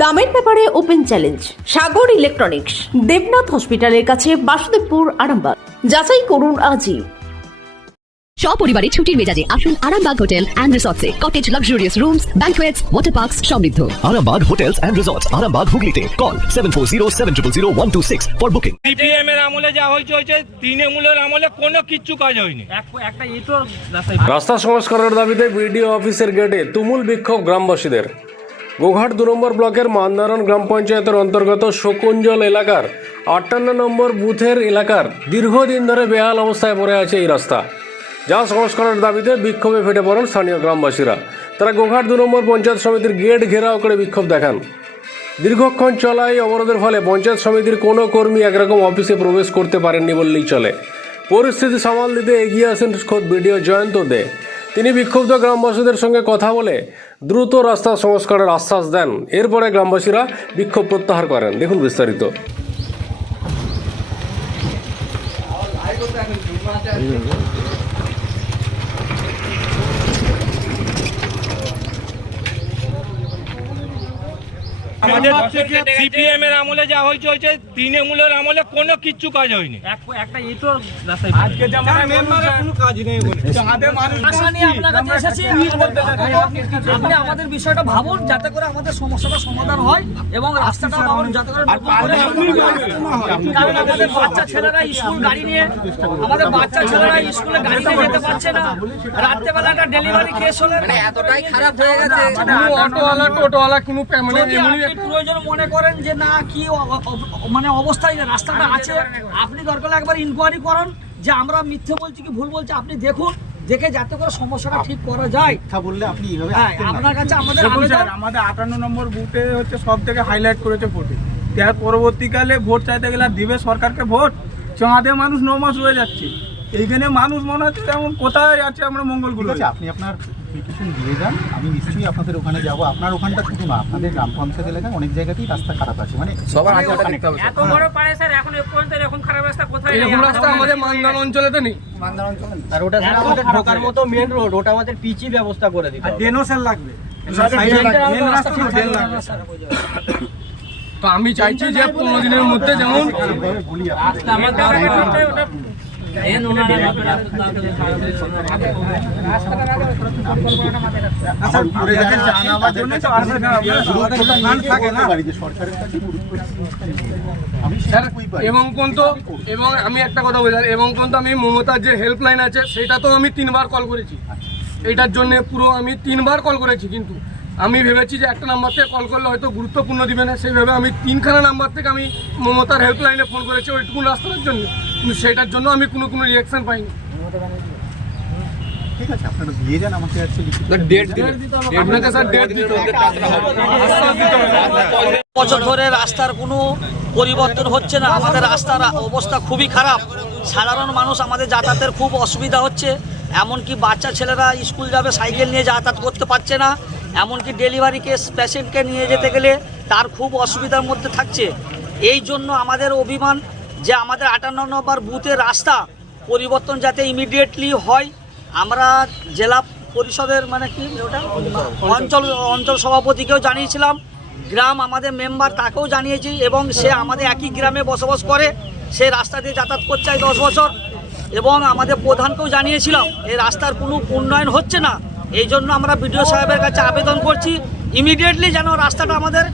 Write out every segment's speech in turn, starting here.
দামের ব্যাপারে open challenge Sagar electronics Debnath হসপিটালের কাছে বাসুদেবপুর আরামবাগ। যাচাই করুন আজই। সপরিবারে ছুটির মেজাজে আসুন Arambagh hotel and রিসর্টসে। Cottage luxurious rooms banquets water parks সমৃদ্ধ। Arambag Hotels and Resorts, Arambag Hooghly Call 740 for booking. CPM এর আমলে যা হয়েছে হয়েছে তৃণমূলের আমলে কোনো কিচ্ছু কাজ হয়নি। একটা রাস্তায় রাস্তা সংস্কারের দাবিতে বিডিও অফিসের গেটে তুমুল বিক্ষোভ গ্রামবাসীদের। গোঘাট দু নম্বর ব্লকের মান্দারণ গ্রাম পঞ্চায়েতের অন্তর্গত শকুঞ্জল এলাকার আটান্ন নম্বর বুথের এলাকার দীর্ঘদিন ধরে বেহাল অবস্থায় পড়ে আছে এই রাস্তা। যা সংস্কারের দাবিতে বিক্ষোভে ফেটে পড়েন স্থানীয় গ্রামবাসীরা। তারা গোঘাট দু নম্বর পঞ্চায়েত সমিতির গেট ঘেরাও করে বিক্ষোভ দেখান। দীর্ঘক্ষণ চলা এই অবরোধের ফলে পঞ্চায়েত সমিতির কোনো কর্মী একরকম অফিসে প্রবেশ করতে পারেননি বললেই চলে। পরিস্থিতি সামাল দিতে এগিয়ে আসেন খোদ বিডিও জয়ন্ত দে। তিনি বিক্ষুব্ধ গ্রামবাসীদের সঙ্গে কথা বলে দ্রুত রাস্তা সংস্কারের আশ্বাস দেন। এরপরে গ্রামবাসীরা বিক্ষোভ প্রত্যাহার করেন। দেখুন বিস্তারিত। আমাদের সিপিএম এর আমলে যা হয়েছে হয়েছে তৃণমূলের আমলে কোনো কিচ্ছু কাজ হয়নি। একটা ইটও আজকে কোনো কাজ নেই আশা নিয়ে আপনার কাছে এসেছি আমাদের- আপনি আমাদের বিষয়টা ভাবুন যাতে করে আমাদের সমস্যাটা সমাধান হয় এবং রাস্তাটা যাতে করে কারণ আমাদের বাচ্চা ছেলেরা স্কুল গাড়ি নিয়ে আমাদের বাচ্চা ছেলেরা স্কুলে গাড়ি নিয়ে যেতে পারছে না। রাত্রেবেলা একটা ডেলিভারি কেস হলে এতটাই খারাপ হয়ে গেছে। অটোওয়ালা টোটোওয়ালা কোনো মানে আপনি প্রয়োজন মনে করেন যে না কি মানে অবস্থায় রাস্তাটা আছে। আপনি দরকার একবার ইনকোয়ারি করুন যে আমরা মিথ্যে বলছি কি ভুল বলছি আপনি দেখুন দেখে যাতে করে সমস্যাটা ঠিক করা যায়। কথা বললে আপনি এইভাবে হ্যাঁ। আপনার কাছে আমাদের আবেদন আমাদের আটান্ন নম্বর বুথে হচ্ছে সব থেকে হাইলাইট করেছে ভোটে। তার পরবর্তীকালে ভোট চাইতে গেলে দিবে সরকারকে ভোট? চাঁদে মানুষ ন মাস রয়ে যাচ্ছে। এইখানে মানুষ মনে হচ্ছে যেমন কোথায় আছে আমরা মঙ্গলগুলো আছে আপনি আপনার পিটিশন দিয়ে যান আমি নিশ্চয়ই আপনাদের ওখানে যাব। আপনার ওখানটা শুধু না আপনাদের গ্রাম পঞ্চায়েত এলাকায় অনেক জায়গাতেই রাস্তা খারাপ আছে। মানে সবার আগে এত বড় পারে স্যার এখন এ পর্যন্ত এরকম খারাপ রাস্তা কোথায় এরকম রাস্তা আমাদের মান্দার অঞ্চলে তো নেই। আর ওটা স্যার আমাদের ঢোকার মতো মেন রোড ওটা আমাদের পিচি ব্যবস্থা করে দিতে হবে। ডেনো ড্রেন লাগবে। তো আমি চাইছি যে পনেরো দিনের মধ্যে যেমন এবং কোন তো এবং আমি একটা কথা বলি এবং কোন তো আমি মমতার যে হেল্পলাইন আছে সেটা তো আমি তিনবার কল করেছি এইটার জন্য পুরো আমি তিনবার কল করেছি কিন্তু আমি ভেবেছি যে একটা নাম্বার থেকে কল করলে হয়তো গুরুত্বপূর্ণ দিবে না সেইভাবে আমি তিনখানা নাম্বার থেকে আমি মমতার হেল্পলাইনে ফোন করেছি ওইটুকুন রাস্তার জন্য কিন্তু সেটার জন্য আমি কোনো কোনো রিয়াকশন পাইনি। ঠিক আছে আপনারা দিয়ে যান আমাকে আছে ডেট দিলে আপনাকে স্যার ডেট দিতে হবে। আশ্বাস দিতে হবে। বছর ধরে রাস্তার কোনো পরিবর্তন হচ্ছে না। আমাদের রাস্তার অবস্থা খুবই খারাপ। সাধারণ মানুষ আমাদের যাতায়াতের খুব অসুবিধা হচ্ছে। এমনকি বাচ্চা ছেলেরা স্কুল যাবে সাইকেল নিয়ে যাতায়াত করতে পারছে না। এমনকি ডেলিভারি কেস পেশেন্টকে নিয়ে যেতে গেলে তার খুব অসুবিধার মধ্যে থাকছে। এই জন্য আমাদের অভিমান যে আমাদের আটান্ন নম্বর বুথের রাস্তা পরিবর্তন যাতে ইমিডিয়েটলি হয়, আমরা জেলা পরিষদের মানে কি ওটা? অঞ্চল অঞ্চল সভাপতিকেও জানিয়েছিলাম, গ্রাম আমাদের মেম্বার তাকেও জানিয়েছি এবং সে আমাদের একই গ্রামে বসবাস করে, সে রাস্তা দিয়ে যাতায়াত করছে দশ বছর। এবং আমাদের প্রধানকেও জানিয়েছিলাম এই রাস্তার কোনো উন্নয়ন হচ্ছে না। এই জন্য আমরা বিডিও সাহেবের কাছে আবেদন করছি ইমিডিয়েটলি যেন রাস্তাটা আমাদের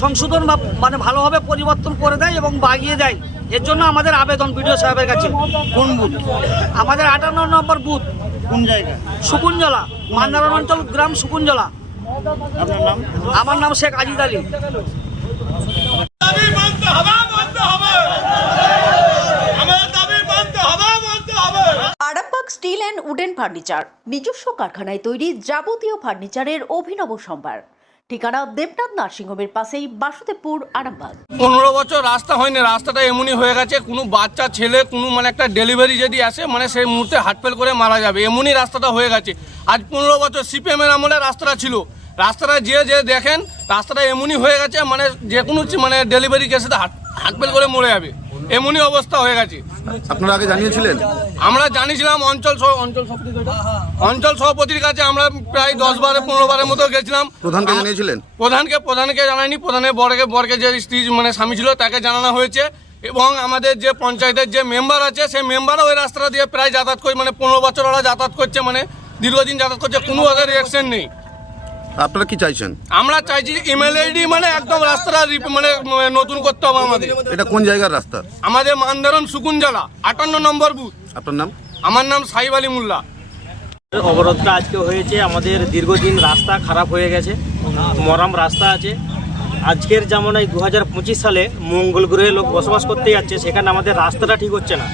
সংশোধন বা মানে ভালোভাবে পরিবর্তন করে দেয় এবং বাগিয়ে দেয়। এর জন্য আমাদের আবেদন বিডিও সাহেবের কাছে। কোন বুথ? আমাদের আটান্ন নম্বর বুথ। কোন জায়গায়? সুকুঞ্জলা মান্দারণ অঞ্চল গ্রাম সুকুঞ্জলা। আপনার নাম? আমার নাম Sheikh Azid Ali. Arambagh steel and wooden furniture নিজস্ব কারখানায় তৈরি যাবতীয় ফার্নিচারের অভিনব সম্ভার। ঠিকানা দেবনাথ নার্সিংহোমের পাশেই বাসুদেবপুর, আরামবাগ। পনেরো বছর রাস্তা হয়নি, রাস্তাটা এমনই হয়ে গেছে, কোনো বাচ্চা, ছেলে, কোনো মানে একটা ডেলিভারি যদি আসে মানে সেই মুহূর্তে হাটফেল করে মারা যাবে, এমনই রাস্তাটা হয়ে গেছে। আজ পনেরো বছর সিপিএমের আমলে রাস্তাটা ছিল। রাস্তাটা যে যে দেখেন, রাস্তাটা এমনই হয়ে গেছে মানে যে কোনো মানে ডেলিভারি কেসে হাট হাটফেল করে মরে যাবে। এমনই অবস্থা হয়ে গেছে। আপনারা আগে জানিয়েছিলেন? আমরা জানিয়েছিলাম অঞ্চল সহ- অঞ্চল অঞ্চল সভাপতির কাছে আমরা প্রায় দশ বারে পনেরো বারের মতো গেছিলাম। প্রধানকে জানিয়েছিলেন? প্রধানকে প্রধানকে জানায়নি। প্রধানের বরকে বরকে যে স্ত্রী মানে স্বামী ছিল তাকে জানানো হয়েছে। এবং আমাদের যে পঞ্চায়েতের যে মেম্বার আছে সেই মেম্বারও ওই রাস্তাটা দিয়ে প্রায় যাতায়াত করে মানে পনেরো বছর ওরা যাতায়াত করছে মানে দীর্ঘদিন যাতায়াত করছে। কোনো ওদের রিয়াকশন নেই। আপনারা কি চাইছেন? আমরা চাইছি ইমেলআইডি মানে একদম রাস্তাটা রিপ- মানে নতুন করতে হবে আমাদের। এটা কোন জায়গার রাস্তা? আমাদের মান্দারন সুকুঞ্জলা আটান্ন নম্বর বুথ। আপনার নাম? আমার নাম সাইব আলী মোল্লা। অবরোধটা আজকে হয়েছে আমাদের দীর্ঘদিন রাস্তা খারাপ হয়ে গেছে মরাম রাস্তা আছে। আজকের যেমন এই দু হাজার পঁচিশ সালে মঙ্গল গ্রহে লোক বসবাস করতে যাচ্ছে সেখানে আমাদের রাস্তাটা ঠিক হচ্ছে না।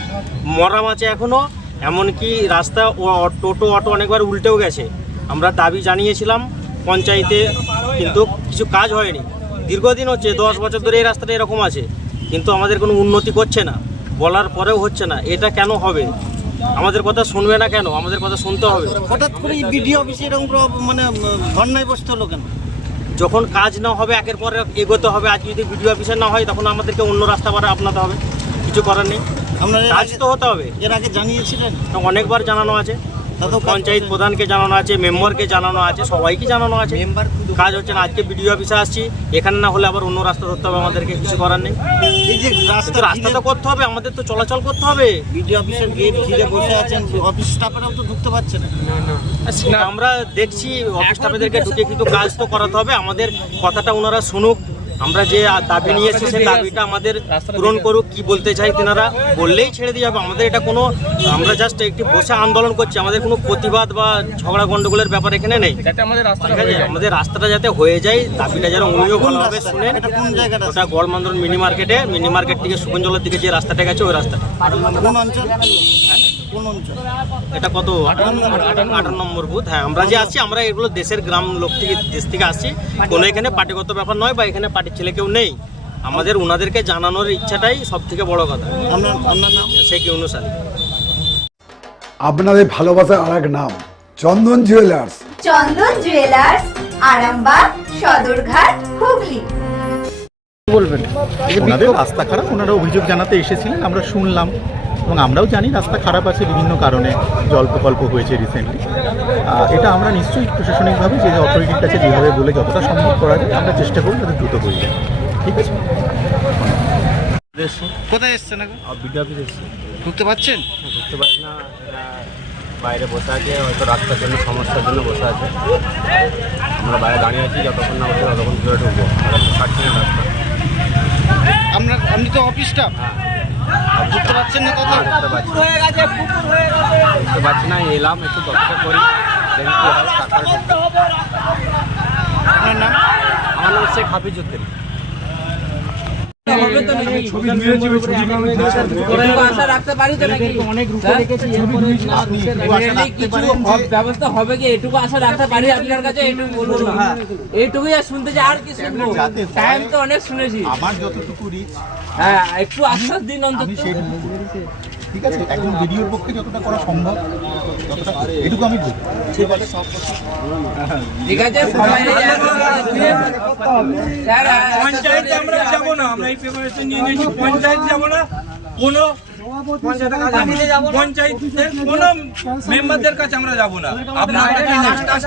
মরাম আছে এখনও এমনকি রাস্তা ও- টোটো অটো অনেকবার উল্টেও গেছে। আমরা দাবি জানিয়েছিলাম পঞ্চায়েতে কিন্তু কিছু কাজ হয়নি। দীর্ঘদিন হচ্ছে দশ বছর ধরে এই রাস্তাটা এরকম আছে কিন্তু আমাদের কোনো উন্নতি করছে না বলার পরেও হচ্ছে না এটা কেন হবে? আমাদের কথা শুনবে না কেন? আমাদের কথা শুনতে হবে। হঠাৎ করে বিডিও অফিসে এরকম মানে ধর্নায় বসতে হলো কেন? যখন কাজ না হবে একের পর এগোতে হবে আজ যদি ভিডিও অফিসে না হয় তখন আমাদেরকে অন্য রাস্তা বারে আপনাতে হবে। কিছু করার নেই। আপনারা কাজ তো হতে হবে। এর আগে জানিয়েছিলেন? অনেকবার জানানো আছে। পঞ্চায়েত প্রধানকে জানানো আছে মেম্বারকে জানানো আছে সবাইকে জানানো আছে। কাজ হচ্ছে না আজকে বিডিও অফিসে আসছি এখানে না হলে আবার অন্য রাস্তা ধরতে হবে আমাদেরকে কিছু করার নেই। রাস্তা রাস্তা তো করতে হবে আমাদের তো চলাচল করতে হবে। বিডিও গেট ঘিরে বসে আছেন অফিস স্টাফেরাও তো ঢুকতে পারছে না। আমরা দেখছি অফিস স্টাফেদেরকে ঢুকে কিন্তু কাজ তো করাতে হবে আমাদের কথাটা ওনারা শুনুক। আমরা যে দাবি নিয়ে এসেছি সেই দাবিটা আমাদের পূরণ করুক কি বলতে চাই তেনারা বললেই ছেড়ে দিয়ে যাবে। আমাদের এটা কোনো আমরা জাস্ট একটি বসে আন্দোলন করছি আমাদের কোনো প্রতিবাদ বা ঝগড়া গন্ডগোলের ব্যাপার এখানে নেই। আমাদের রাস্তাটা ঠিক আছে? আমাদের রাস্তাটা যাতে হয়ে যায় দাবিটা যেন উনিও ভালোভাবে শুনেন। এটা কোন জায়গাটা? ওটা গড়মান্দন মিনি মার্কেটে মিনি মার্কেট থেকে সুগঞ্জলের দিকে যে রাস্তাটা গেছে ওই রাস্তাটা। এটা কত? আঠারো নম্বর বুথ। হ্যাঁ। আমরা যে আছি আমরা এগুলো দেশের গ্রাম লোক থেকে দেশ থেকে আসছি কোনো এখানে পার্টিগত ব্যাপার নয় বা এখানে পার্টির ছেলে কেউ নেই। আমাদের ওনাদেরকে জানানোর ইচ্ছাটাই সব থেকে বড় কথা। সে কি অনুসারী আপনাদের ভালোবাসার আর এক নাম চন্দন জুয়েলার্স। চন্দন জুয়েলার্স আরামবাগ সদরঘাট হুগলি। ওনাদের রাস্তা খারাপ ওনারা অভিযোগ জানাতে এসেছিলেন আমরা শুনলাম। এবং আমরাও জানি রাস্তা খারাপ আছে বিভিন্ন কারণে জল প্রকল্প হয়েছে রিসেন্টলি এটা আমরা নিশ্চয়ই প্রশাসনিকভাবে যে অথরিটির কাছে যেভাবে বলে যতটা সম্ভব করা যায় আমরা চেষ্টা করব যাতে দ্রুত হয়ে যায়। ঠিক আছে? কোথায় এসছেন অফিস এসেছে। ঢুকতে পারছেন? বুঝতে পারছি না বাইরে বসে আছে হয়তো রাস্তার জন্য সমস্যার জন্য বসে আছে। আমরা বাইরে দাঁড়িয়ে আছি যতক্ষণ না বসে ততক্ষণ ধরে ঢুকবো। পাচ্ছি না রাস্তা। আপনার আপনি তো অফিস স্টাফ ঢুকতে পারছেন না কথা? বুঝতে পারছি। না এলাম একটু কষ্ট করি। আপনার নাম? আমার নাম শেখ হাফিজুদ্দিন ব্যবস্থা হবে কি? এটুকু আশা রাখতে পারি আপনার কাছে এটুকু বলব এইটুকুই আর শুনতে চাই আর কি শুনব টাইম তো অনেক শুনেছি। আমার যতটুকু রিচ হ্যাঁ একটু আশ্বাস দিন অন্তত। ঠিক আছে? একজন ভিডিওর পক্ষে যতটা করা সম্ভব ততটা এটুকু আমি বলি। ঠিক আছে সবাই পঞ্চায়েতে আমরা যাব না আমরা এই প্রিপারেশন নিয়ে নিয়েছি। পঞ্চায়েত যাব না কোনো পঞ্চায়েতের কোন মেম্বারদের কাছে আমরা যাব না। আপনার কাছে